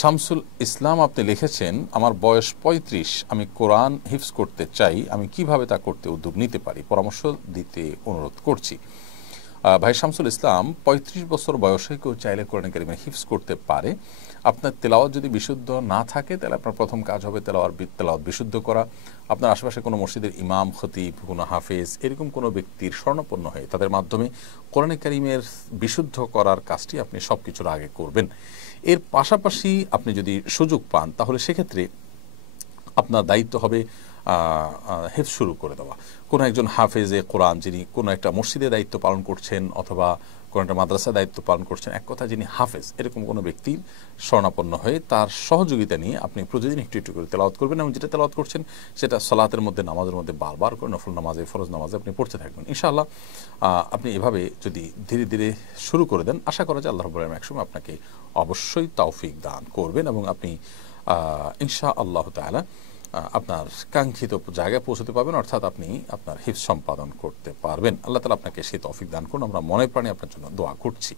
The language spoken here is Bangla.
শামসুল ইসলাম আপনি লিখেছেন, আমার বয়স ৩৫, আমি কোরআন হিফজ করতে চাই, আমি কিভাবে তা করতে উদ্যোগ নিতে পারি, পরামর্শ দিতে অনুরোধ করছি। ভাই শামসুল ইসলাম, ৩৫ বছর বয়সে কেউ চাইলে কোরআন কারিমে হিফজ করতে পারে। আপনার তেলাওয়াত যদি বিশুদ্ধ না থাকে তাহলে আপনার প্রথম কাজ হবে তেলাওয়াত বিশুদ্ধ করা। আপনার আশেপাশে কোনো মসজিদের ইমাম, খতিব, কোনো হাফেজ এরকম কোনো ব্যক্তির শরণাপন্ন হয়ে তাদের মাধ্যমে কোরআন কারিমের বিশুদ্ধ করার কাজটি আপনি সব কিছুর আগে করবেন। এর পাশাপাশি আপনি যদি সুযোগ পান তাহলে সেক্ষেত্রে আপনার দায়িত্ব হবে হেফজ শুরু করে দেওয়া। কোনো একজন হাফেজে কোরআন যিনি কোনো একটা মসজিদে দায়িত্ব পালন করছেন অথবা কোনো একটা মাদ্রাসায় দায়িত্ব পালন করছেন, এক কথা যিনি হাফেজ, এরকম কোনো ব্যক্তির শরণাপন্ন হয়ে তার সহযোগিতা নিয়ে আপনি প্রতিদিন একটু একটু করে তেলাওয়াত করবেন এবং যেটা তেলাওয়াত করছেন সেটা সালাতের মধ্যে, নামাজের মধ্যে বারবার করে নফল নামাজে, ফরজ নামাজে আপনি পড়তে থাকবেন। ইনশাআল্লাহ আপনি এভাবে যদি ধীরে ধীরে শুরু করে দেন, আশা করা যায় আল্লাহ রাব্বুল আলামিন একসময় আপনাকে অবশ্যই তৌফিক দান করবেন এবং আপনি ইনশাআল্লাহ তাআলা আপনার কাঙ্ক্ষিত জায়গায় পৌঁছতে পারবেন, অর্থাৎ আপনি আপনার হিফজ সম্পাদন করতে পারবেন। আল্লাহ তাআলা আপনাকে সেই তৌফিক দান করুন। আমরা মনে প্রাণে আপনার জন্য দোয়া করছি।